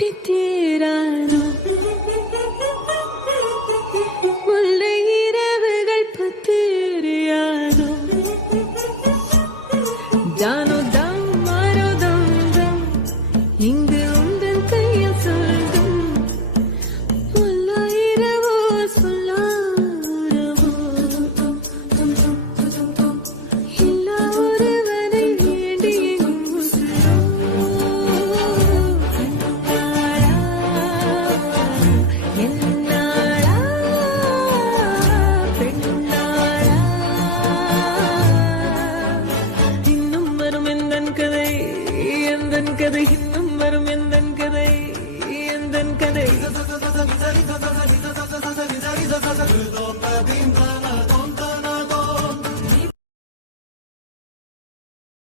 முட்டி தீராதோ முல்லை இரவுகள் பத்தேறியாதோ தானோ தம் மாறோ தம் தம் இங்கு உந்தன் கையில் சொல்லும் முல்லை இரவோ சொல்லாரவோ எல்லா ஒருவனை வேண்டி எங்கும் என்னாளா பெண்ணாளா இன்னும் வரும் எந்தன் கதை இன்னும் வரும் எந்தன்